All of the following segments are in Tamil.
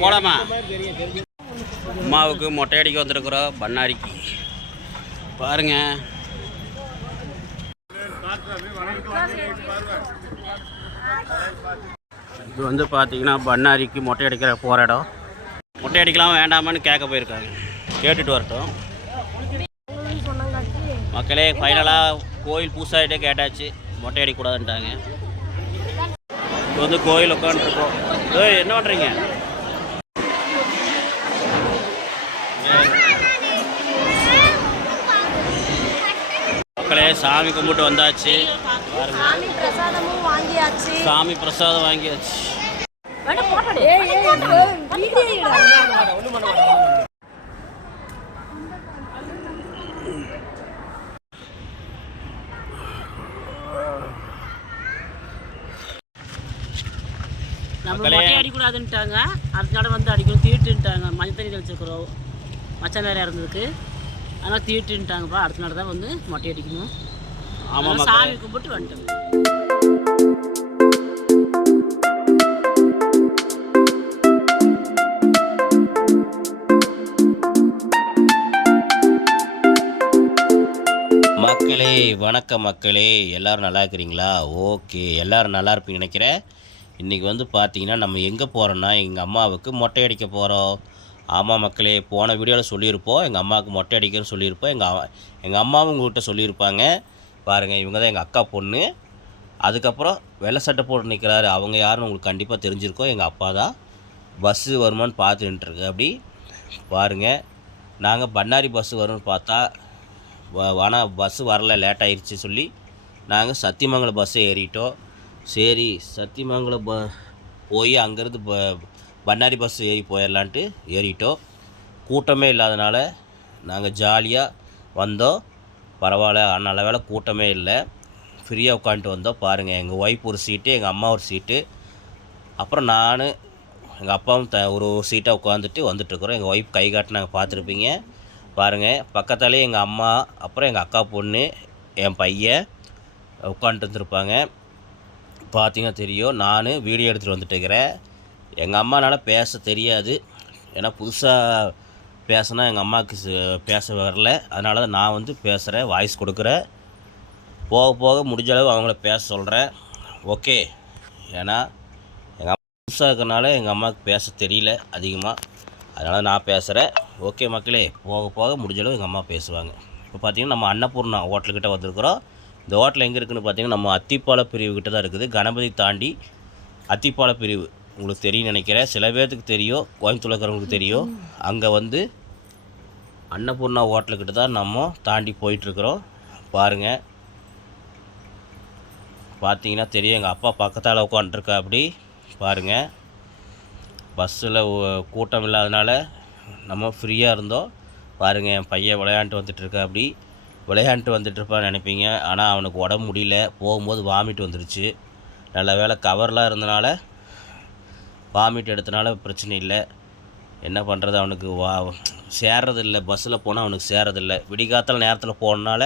போலாமா? அம்மாவுக்கு மொட்டை அடிக்க வந்துருக்குறோம் பண்ணாரிக்கு. பாருங்க, இது வந்து பார்த்தீங்கன்னா பண்ணாரிக்கு மொட்டை அடிக்கிற போகிற இடம். மொட்டை அடிக்கலாம் வேண்டாமான்னு கேட்க போயிருக்காங்க. கேட்டுட்டு வரட்டும் மக்களே. ஃபைனலாக கோயில் பூசாயிட்டே கேட்டாச்சு, மொட்டை அடிக்கக்கூடாதுன்ட்டாங்க. இப்போ வந்து கோயில் உட்காந்துருக்கோம். என்ன பண்ணுறீங்க மக்களே? சாமி கும்பிட்டு வந்தாச்சு. சாமி பிரசாதம் வாங்கியாச்சு. நம்ம மொட்டை அடிக்கூடாதுன்ட்டாங்க, அதனால வந்து அடிக்கணும் தீட்டுன்ட்டாங்க. மஞ்சள் தண்ணி தெளிச்சிருக்கிறோம் மச்சம் நிறையா இருந்ததுக்கு, அதனால் தீட்டுன்ட்டாங்கப்பா. அடுத்த நாள் தான் வந்து மொட்டை அடிக்கணும். ஆமாம், சாமி கும்பிட்டு வந்துட்டோம். மக்களே வணக்கம் மக்களே, எல்லோரும் நல்லா இருக்கிறீங்களா? ஓகே, எல்லோரும் நல்லா இருப்பீங்க நினைக்கிறேன். இன்றைக்கி வந்து பார்த்தீங்கன்னா நம்ம எங்கே போகிறோன்னா எங்கள் அம்மாவுக்கு மொட்டை அடிக்க போகிறோம். ஆமாம் மக்களே, போன வீடியோவில் சொல்லியிருப்போம் எங்கள் அம்மாவுக்கு மொட்டை அடிக்கிறன்னு சொல்லியிருப்போம். எங்கள் அம்மாவும் உங்கள்கிட்ட சொல்லியிருப்பாங்க. பாருங்கள், இவங்க தான் எங்கள் அக்கா பொண்ணு. அதுக்கப்புறம் வெள்ளை சட்டை போட்டு நிற்கிறாரு, அவங்க யாருன்னு உங்களுக்கு கண்டிப்பாக தெரிஞ்சிருக்கோம். எங்கள் அப்பா தான். பஸ்ஸு வருமானு பார்த்துட்டுருக்கு. அப்படி பாருங்கள், நாங்கள் பண்ணாரி பஸ்ஸு வரும்னு பார்த்தா ஆனால் பஸ்ஸு வரல, லேட் ஆயிடுச்சு சொல்லி நாங்கள் சத்தியமங்கலம் பஸ்ஸை ஏறிட்டோம். சரி, சத்தியமங்கலம் போய் அங்கேருந்து பண்ணாரி பஸ் ஏறி போயிடலான்ட்டு ஏறிட்டோம். கூட்டமே இல்லாதனால நாங்கள் ஜாலியாக வந்தோம். பரவாயில்ல, நல்ல வேளை கூட்டமே இல்லை, ஃப்ரீயாக உட்காந்துட்டு வந்தோம். பாருங்கள், எங்கள் ஒய்ஃப் ஒரு சீட்டு, எங்கள் அம்மா ஒரு சீட்டு, அப்புறம் நான் எங்கள் அப்பாவும் ஒரு சீட்டாக உட்காந்துட்டு வந்துட்டுருக்குறோம். எங்கள் ஒய்ஃப் கை காட்டு நாங்கள் பார்த்துருப்பீங்க. பாருங்கள், பக்கத்தாலே எங்கள் அம்மா, அப்புறம் எங்கள் அக்கா பொண்ணு, என் பையன் உட்காந்துட்டு வந்துருப்பாங்க. பார்த்தீங்கன்னா தெரியும். நான் வீடியோ எடுத்துகிட்டு வந்துட்டுருக்கிறேன். எங்கள் அம்மானால் பேச தெரியாது, ஏன்னா புதுசாக பேசினா எங்கள் அம்மாவுக்கு பேச வரல. அதனால தான் நான் வந்து பேசுகிறேன், வாய்ஸ் கொடுக்குறேன். போக போக முடிஞ்ச அளவு அவங்கள பேச சொல்கிறேன். ஓகே, ஏன்னா எங்கள் அம்மா புதுசாக இருக்கிறனால எங்கள் அம்மாவுக்கு பேச தெரியல அதிகமாக, அதனால் நான் பேசுகிறேன். ஓகே மக்களே, போக போக முடிஞ்சளவு எங்கள் அம்மா பேசுவாங்க. இப்போ பார்த்தீங்கன்னா நம்ம அன்னபூர்ணா ஹோட்டல்கிட்ட வந்திருக்கிறோம். இந்த ஹோட்டல் எங்கே இருக்குதுன்னு பார்த்தீங்கன்னா நம்ம அத்திப்பால பிரிவு கிட்ட தான் இருக்குது. கணபதி தாண்டி அத்திப்பால பிரிவு உங்களுக்கு தெரியும் நினைக்கிறேன். சில பேர்த்துக்கு தெரியும், கோயம்புத்தூர் இருக்கிறவங்களுக்கு தெரியும். அங்கே வந்து அன்னபூர்ணா ஹோட்டல்கிட்ட தான் நம்ம தாண்டி போயிட்டுருக்குறோம். பாருங்கள், பார்த்தீங்கன்னா தெரியும். எங்கள் அப்பா பக்கத்தால் உட்காந்துருக்கா. அப்படி பாருங்கள், பஸ்ஸில் கூட்டம் இல்லாதனால நம்ம ஃப்ரீயாக இருந்தோம். பாருங்கள், என் பையன் விளையாண்டு வந்துட்டுருக்கா. அப்படி விளையாண்டு வந்துட்டுருப்பான்னு நினைப்பீங்க, ஆனால் அவனுக்கு உடம்பு முடியல, போகும்போது வாமிட் வந்துருச்சு. நல்ல வேளை கவர்லாம் இருந்தனால வாமிட் எடுத்தனால பிரச்சனை இல்லை. என்ன பண்ணுறது, அவனுக்கு சேர்றதில்லை, பஸ்ஸில் போனால் அவனுக்கு சேர்றதில்லை. விடிகாத்தால் நேரத்தில் போனனால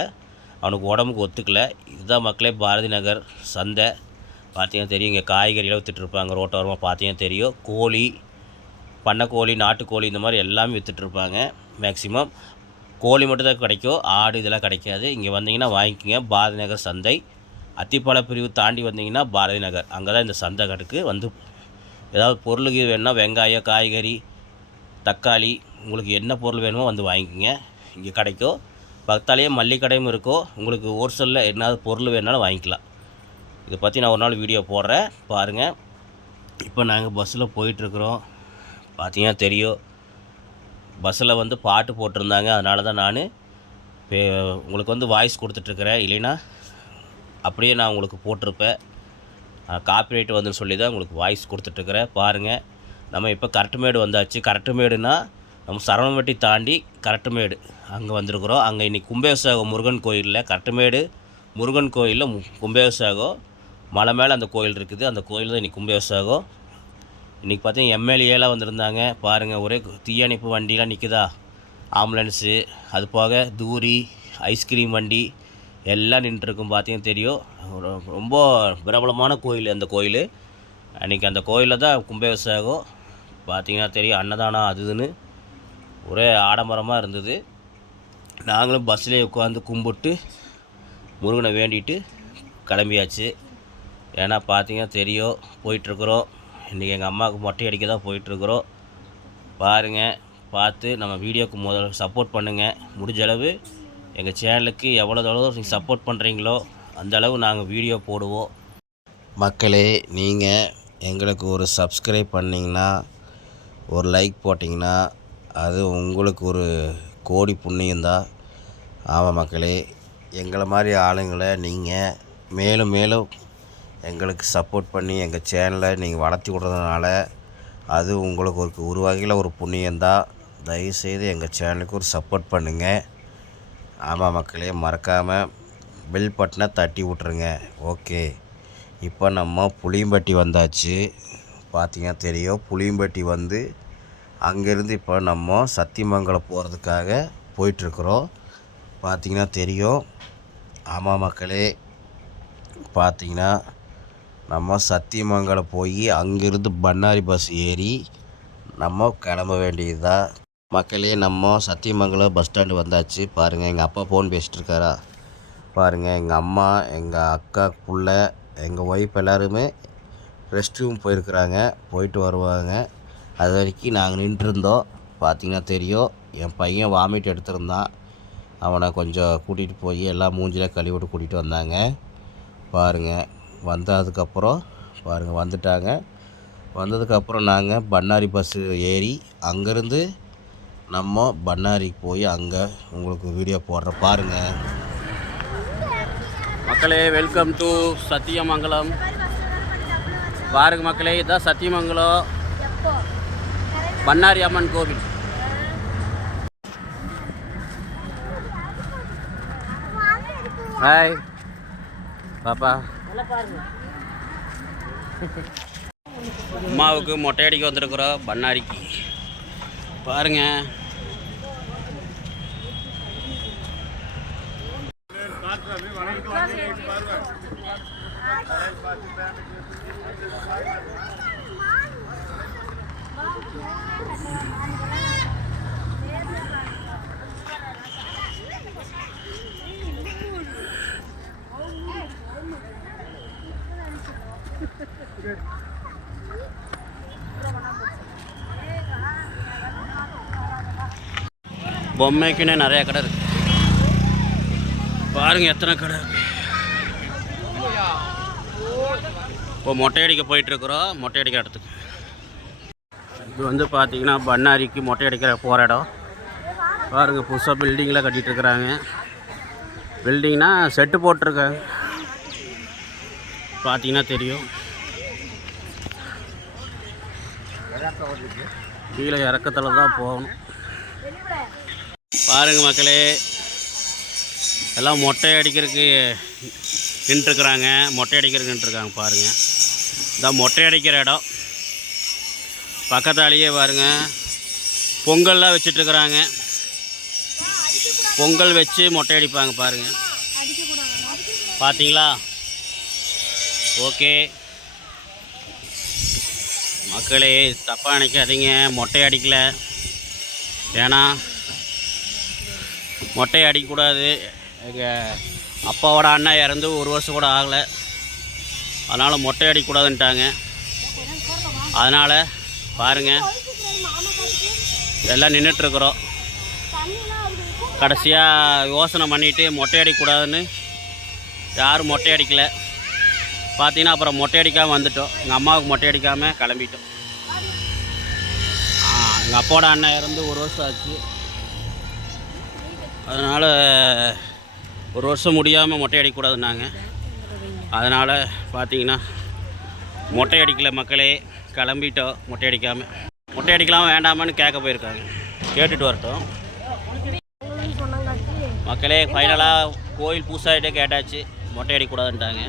அவனுக்கு உடம்புக்கு ஒத்துக்கலை. இதுதான் மக்களே பாரதி நகர் சந்தை. பார்த்தீங்கன்னா தெரியும், இங்கே காய்கறியெல்லாம் விற்றுட்ருப்பாங்க ரோட்டோரமாக. பார்த்தீங்கன்னா தெரியும், கோழி, பண்ணைக்கோழி, நாட்டுக்கோழி, இந்த மாதிரி எல்லாமே விற்றுட்ருப்பாங்க. மேக்ஸிமம் கோழி மட்டும்தான் கிடைக்கும், ஆடு இதெல்லாம் கிடைக்காது. இங்கே வந்தீங்கன்னா வாங்கிக்கோங்க. பாரதி நகர் சந்தை, அத்திப்பால பிரிவு தாண்டி வந்தீங்கன்னா பாரதி நகர், அங்கே தான் இந்த சந்தை கடைக்கு வந்து ஏதாவது பொருளுக்கு வேணும்னா வெங்காயம், காய்கறி, தக்காளி, உங்களுக்கு என்ன பொருள் வேணுமோ வந்து வாங்கிக்கோங்க, இங்கே கிடைக்கும். பக்கத்தாலேயே மல்லிகடையும் இருக்கும். உங்களுக்கு ஹோல்சேலில் என்ன பொருள் வேணுனாலும் வாங்கிக்கலாம். இதை பற்றி நான் ஒரு நாள் வீடியோ போடுறேன், பாருங்கள். இப்போ நாங்கள் பஸ்ஸில் போயிட்டுருக்குறோம். பார்த்தீங்கன்னா தெரியும், பஸ்ஸில் வந்து பாட்டு போட்டிருந்தாங்க. அதனால தான் நான் உங்களுக்கு வந்து வாய்ஸ் கொடுத்துட்ருக்குறேன். இல்லைன்னா அப்படியே நான் உங்களுக்கு போட்டிருப்பேன். காப்பிரைட் வந்துன்னு சொல்லி தான் உங்களுக்கு வாய்ஸ் கொடுத்துட்ருக்குறேன். பாருங்கள், நம்ம இப்போ கரட்டுமேடு வந்தாச்சு. கரட்டுமேடுனா நம்ம சரவணம்பட்டி தாண்டி கரட்டுமேடு அங்கே வந்திருக்குறோம். அங்கே இன்றைக்கி கும்பாபிஷேகம் முருகன் கோயிலில், கரட்டுமேடு முருகன் கோயிலில் கும்பாபிஷேகம். மலை மேலே அந்த கோயில் இருக்குது, அந்த கோயில் தான் இன்றைக்கி கும்பாபிஷேகம். இன்றைக்கி பார்த்தீங்கன்னா எம்எல்ஏலாம் வந்திருந்தாங்க பாருங்கள். ஒரே தீயணைப்பு வண்டிலாம் நிற்குதா, ஆம்புலன்ஸு, அது போக தூரி, ஐஸ்கிரீம் வண்டி எல்லாம் நின்றுருக்கும். பார்த்தீங்கன்னா தெரியும். ரொம்ப பிரபலமான கோயில் அந்த கோயில். அன்றைக்கி அந்த கோயிலில் தான் கும்பாபிஷேகம். பார்த்தீங்கன்னா தெரியும், அன்னதானம் அது இதுன்னு ஒரே ஆடம்பரமாக இருந்தது. நாங்களும் பஸ்ஸிலே உட்காந்து கும்பிட்டு முருகனை வேண்டிட்டு கிளம்பியாச்சு. ஏன்னா பார்த்தீங்கன்னா தெரியும், போயிட்டுருக்குறோம். இன்றைக்கி எங்கள் அம்மாவுக்கு மொட்டை அடிக்க தான் போயிட்டுருக்குறோம். பாருங்கள், பார்த்து நம்ம வீடியோவுக்கு முதல்ல சப்போர்ட் பண்ணுங்கள். முடிஞ்ச அளவு எங்கள் சேனலுக்கு எவ்வளோ நீங்கள் சப்போர்ட் பண்ணுறீங்களோ அந்தளவு நாங்கள் வீடியோ போடுவோம். மக்களே, நீங்கள் எங்களுக்கு ஒரு சப்ஸ்கிரைப் பண்ணிங்கன்னா, ஒரு லைக் போட்டிங்கன்னா அது உங்களுக்கு ஒரு கோடி புண்ணியந்தான். ஆமாம் மக்களே, எங்களை மாதிரி ஆளுங்களை நீங்கள் மேலும் மேலும் எங்களுக்கு சப்போர்ட் பண்ணி எங்கள் சேனலை நீங்கள் வளர்த்தி விட்றதுனால அது உங்களுக்கு ஒரு வகையில் ஒரு புண்ணியந்தான். தயவுசெய்து எங்கள் சேனலுக்கு ஒரு சப்போர்ட் பண்ணுங்கள். ஆமாம் மக்களே, மறக்காமல் பெல் பட்டனை தட்டி விட்ருங்க. ஓகே, இப்போ நம்ம புளியம்பட்டி வந்தாச்சு. பார்த்தீங்கன்னா தெரியும், புளியம்பட்டி வந்து அங்கேருந்து இப்போ நம்ம சத்தியமங்கலம் போகிறதுக்காக போயிட்டுருக்குறோம். பார்த்தீங்கன்னா தெரியும். ஆமாம் மக்களே, பார்த்தீங்கன்னா நம்ம சத்தியமங்கலம் போய் அங்கேருந்து பண்ணாரி பஸ் ஏறி நம்ம கிளம்ப வேண்டியது தான். மக்களே, நம்ம சத்தியமங்கலம் பஸ் ஸ்டாண்டு வந்தாச்சு. பாருங்கள், எங்கள் அப்பா ஃபோன் பேசிகிட்ருக்காரா பாருங்கள். எங்கள் அம்மா, எங்கள் அக்கா, புள்ள, எங்கள் ஒய்ஃப் எல்லாருமே ரெஸ்ட் ரூம் போயிருக்கிறாங்க. போயிட்டு வருவாங்க. அது வரைக்கும் நாங்கள் நின்றுருந்தோம். பார்த்திங்கன்னா தெரியும், என் பையன் வாமிட் எடுத்திருந்தான். அவனை கொஞ்சம் கூட்டிகிட்டு போய் எல்லாம் மூஞ்சில் கழுவிட்டு கூட்டிகிட்டு வந்தாங்க. பாருங்கள், வந்ததுக்கப்புறம் பாருங்கள் வந்துட்டாங்க. வந்ததுக்கப்புறம் நாங்கள் பண்ணாரி பஸ்ஸு ஏறி அங்கேருந்து நம்ம பண்ணாரிக்கு போய் அங்கே உங்களுக்கு வீடியோ போடுறோம். பாருங்கள் மக்களே, வெல்கம் டு சத்தியமங்கலம். பாருங்க மக்களே, இதுதான் சத்தியமங்கலம் பண்ணாரி அம்மன் கோவில். ஹாய் பாப்பா. அம்மாவுக்கு மொட்டை அடிக்க வந்திருக்கிறோம் பண்ணாரிக்கு. பாருங்க, பொம்மைக்குன்னே நிறையா கடை இருக்கு. பாருங்க எத்தனை கடை இருக்கு. இப்போ மொட்டை அடிக்க போயிட்டுருக்குறோம். மொட்டை அடிக்கிற இடத்துக்கு இது வந்து பார்த்தீங்கன்னா பண்ணாரிக்கு மொட்டை அடிக்கிற போகிற இடம். பாருங்கள், புதுசாக பில்டிங்லாம் கட்டிகிட்ருக்குறாங்க. பில்டிங்னா செட்டு போட்டிருக்காங்க. பார்த்தீங்கன்னா தெரியும். கீழே இறக்கத்தில் தான் போகணும். பாருங்கள் மக்களே, எல்லாம் மொட்டை அடிக்கிறதுக்கு நின்றுருக்குறாங்க. மொட்டை அடிக்கிறதுக்கு நின்றுருக்காங்க. பாருங்கள், இதான் மொட்டை அடிக்கிற இடம். பக்கத்தாலேயே பாருங்கள் பொங்கல்லாம் வச்சிட்ருக்குறாங்க. பொங்கல் வச்சு மொட்டை அடிப்பாங்க. பாருங்கள், பார்த்தீங்களா? ஓகே மக்களே, தப்பாக நினைக்காதீங்க, மொட்டை அடிக்கல. ஏன்னா மொட்டை அடிக்கக்கூடாது. எங்கள் அப்பாவோட அண்ணா இறந்து 1 வருஷம் கூட ஆகலை. அதனால் மொட்டை அடிக்கக்கூடாதுன்ட்டாங்க. அதனால் பாருங்கள், எல்லாம் நின்றுட்டுருக்குறோம். கடைசியாக யோசனை பண்ணிவிட்டு மொட்டை அடிக்கக்கூடாதுன்னு யாரும் மொட்டை அடிக்கலை. பார்த்தீங்கன்னா அப்புறம் மொட்டை அடிக்காமல் வந்துட்டோம். எங்கள் அம்மாவுக்கு மொட்டை அடிக்காமல் கிளம்பிட்டோம். எங்கள் அப்பாவோட அண்ணன் இறந்து 1 வருஷம் ஆச்சு. அதனால் 1 வருஷம் முடியாமல் மொட்டை அடிக்கக்கூடாதுன்னாங்க. அதனால் பார்த்தீங்கன்னா மொட்டை அடிக்கலை மக்களே, கிளம்பிட்டோம். மொட்டை அடிக்காமல். மொட்டை அடிக்கலாமா வேண்டாமான்னு கேட்க போயிருக்காங்க. கேட்டுட்டு வரட்டும் மக்களே. ஃபைனலாக கோயில் பூசாயிட்டே கேட்டாச்சு, மொட்டை அடிக்கக்கூடாதுன்ட்டாங்க.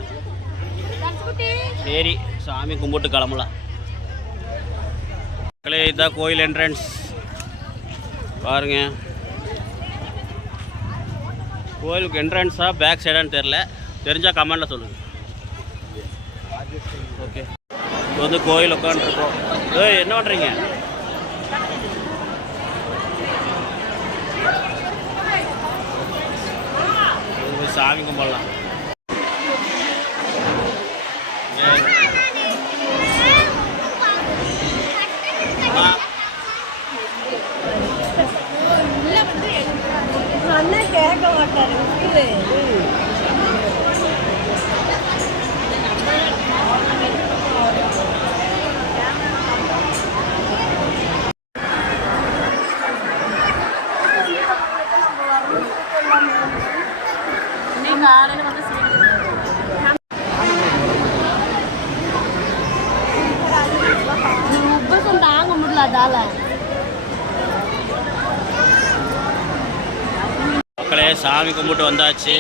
சரி, சாமி கும்பிட்டு கிளம்பலாம். மக்களே இதுதான் கோயில் என்ட்ரன்ஸ் பாருங்க. கோயிலுக்கு என்ட்ரன்ஸாக பேக் சைடான்னு தெரில, தெரிஞ்சால் கமெண்டில் சொல்லுங்கள். ஓகே, இப்போ வந்து கோயில் உட்காந்துருக்கோம். என்ன பண்ணுறீங்க? சாமி கும்பிடலாம். கேட்க மாட்டாரு. காலையில் வந்து உப்பசம் தாங்க முடியல அதால. மக்களே சாமி கும்பிட்டு வந்தாச்சு.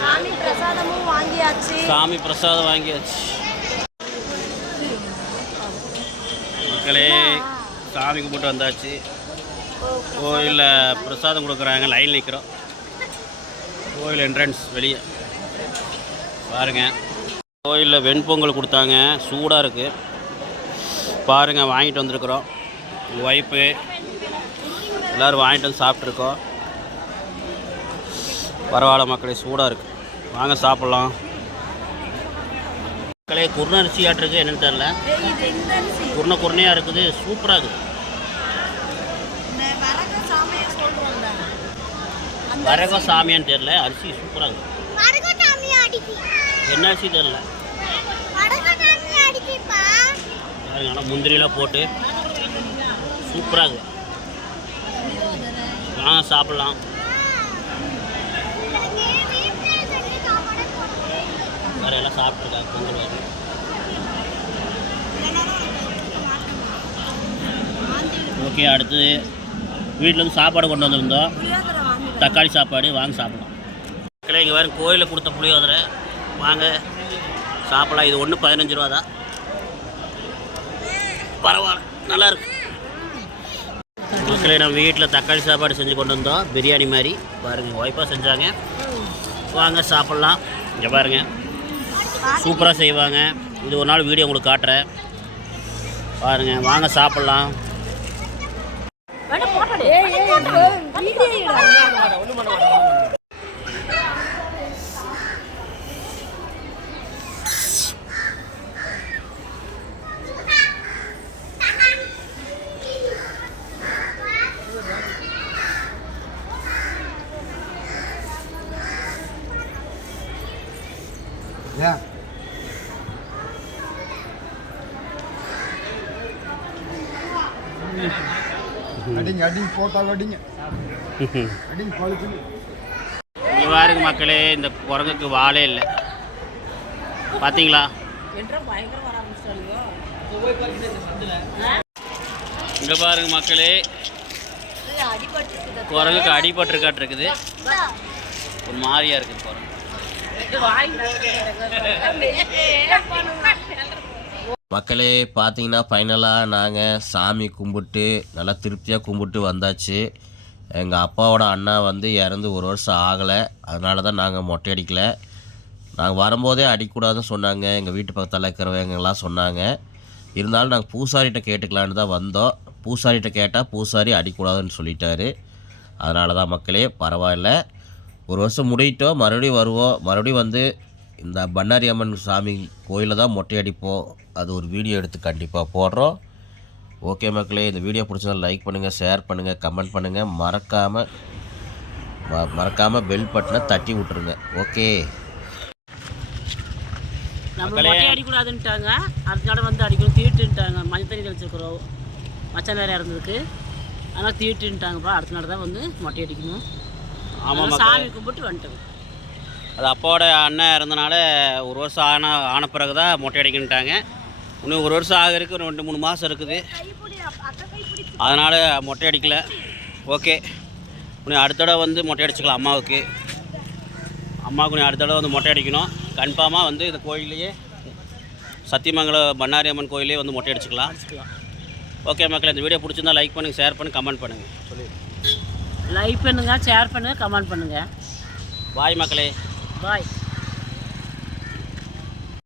சாமி பிரசாதமும் வாங்கியாச்சு. சாமி பிரசாதம் வாங்கியாச்சு. மக்களே சாமி கும்பிட்டு வந்தாச்சு. கோயிலில் பிரசாதம் கொடுக்குறாங்க, லைன் நிற்கிறோம். கோயில் என்ட்ரன்ஸ் வெளியே பாருங்கள். கோயிலில் வெண்பொங்கல் கொடுத்தாங்க, சூடாக இருக்குது பாருங்கள். வாங்கிட்டு வந்திருக்குறோம். எங்கள் ஒய்ஃபு எல்லோரும் வாங்கிட்டு வந்து சாப்பிட்ருக்கோம். பரவாயில்ல மக்களே, சூடாக இருக்குது, வாங்க சாப்பிட்லாம். மக்களே குருணை அரிசி ஆட்டிருக்கு, என்னென்னு தெரில, குருணையாக இருக்குது, சூப்பராக இருக்குது. வரக சாமியான்னு தெரில, அரிசி சூப்பராக இருக்குது. என்ன அரிசி தெரில, ஆனால் முந்திரியெல்லாம் போட்டு சூப்பராக இருக்குது. வாங்க சாப்பிட்லாம். வேறு எல்லாம் சாப்பிட்ருக்காங்க பொங்கல் வேறு. ஓகே, அடுத்து வீட்டிலேருந்து சாப்பாடு கொண்டு வந்திருந்தோம், தக்காளி சாப்பாடு. வாங்க சாப்பிடலாம். மக்களே இங்கே வேறு கோயிலில் கொடுத்த புளியோதரை, வாங்க சாப்பிடலாம். இது ஒன்று 15 ரூபா தான், பரவாயில்ல, நல்லாயிருக்கு. மக்களே நம்ம வீட்டில் தக்காளி சாப்பாடு செஞ்சு கொண்டு வந்தோம், பிரியாணி மாதிரி பாருங்கள், ஒய்ஃபாக செஞ்சாங்க. வாங்க சாப்பிட்லாம். இங்கே பாருங்கள், சூப்பராக செய்வாங்க. இது ஒரு நாள் வீடியோ உங்களுக்கு காட்டுறேன் பாருங்கள். வாங்க சாப்பிட்லாம். இங்கே பாருங்க மக்களே, இந்த குரங்குக்கு வாழே இல்லை பார்த்தீங்களா? இங்கே பாருங்க மக்களே, குரங்குக்கு அடிபட்டுருக்காட்டு ஒரு மாதிரியா இருக்குது குரங்கு. மக்களே பார்த்தீங்கன்னா ஃபைனலாக நாங்கள் சாமி கும்பிட்டு நல்லா திருப்தியாக கும்பிட்டு வந்தாச்சு. எங்கள் அப்பாவோட அண்ணா வந்து இறந்து 1 வருஷம் ஆகலை, அதனால தான் நாங்கள் மொட்டை அடிக்கலை. நாங்கள் வரும்போதே அடிக்கூடாதுன்னு சொன்னாங்க, எங்கள் வீட்டு பக்கத்தில் இருக்கிறவங்கெல்லாம் சொன்னாங்க. இருந்தாலும் நாங்கள் பூசாரிகிட்ட கேட்டுக்கலான்னு தான் வந்தோம். பூசாரிகிட்ட கேட்டால் பூசாரி அடிக்கூடாதுன்னு சொல்லிட்டாரு. அதனால தான் மக்களே, பரவாயில்ல, 1 வருஷம் முடியிட்டோம், மறுபடியும் வருவோம். மறுபடியும் வந்து இந்த பண்ணாரி அம்மன் சாமி கோயிலில் தான் மொட்டை அடிப்போம். அது ஒரு வீடியோ எடுத்து கண்டிப்பாக போடுறோம். ஓகே மக்களே, இந்த வீடியோ பிடிச்சதா லைக் பண்ணுங்கள், ஷேர் பண்ணுங்கள், கமெண்ட் பண்ணுங்கள். மறக்காமல் பெல் பட்டனை தட்டி விட்ருங்க. ஓகே, நம்ம மொட்டை அடிக்கூடாதுன்ட்டாங்க, அதனால வந்து அடிக்கணும் தீட்டுன்ட்டாங்க. மஞ்சள் தண்ணி தெளிச்சிருக்கிறோம், மச்சம் நிறையா இருந்ததுக்கு, அதனால் தீட்டுன்ட்டாங்கப்பா. அடுத்த நாள் தான் வந்து மொட்டை அடிக்கணும். ஆமாம், சாமி கும்பிட்டு வந்துட்டோம். அது அப்பாவோட அண்ணன் இறந்தனால 1 வருஷம் ஆன பிறகு தான் மொட்டை அடிக்கணுட்டாங்க. இன்னும் 1 வருஷம் ஆகிறதுக்கு 2-3 மாதம் இருக்குது, அதனால் மொட்டை அடிக்கலை. ஓகே, இன்னும் அடுத்த தடவை வந்து மொட்டை அடிச்சுக்கலாம். அம்மாவுக்கு இன்னும் அடுத்த தடவை வந்து மொட்டை அடிக்கணும். கன்ஃபார்மாக வந்து இந்த கோயிலையே, சத்தியமங்கலம் பண்ணாரி அம்மன் கோயிலே வந்து மொட்டை அடிச்சுக்கலாம். ஓகே மக்களே, இந்த வீடியோ பிடிச்சிருந்தா லைக் பண்ணுங்கள், ஷேர் பண்ணுங்கள், கமெண்ட் பண்ணுங்கள். சொல்லி லைக் பண்ணுங்கள், ஷேர் பண்ணுங்கள், கமெண்ட் பண்ணுங்கள். பாய் மக்களே. பாய்.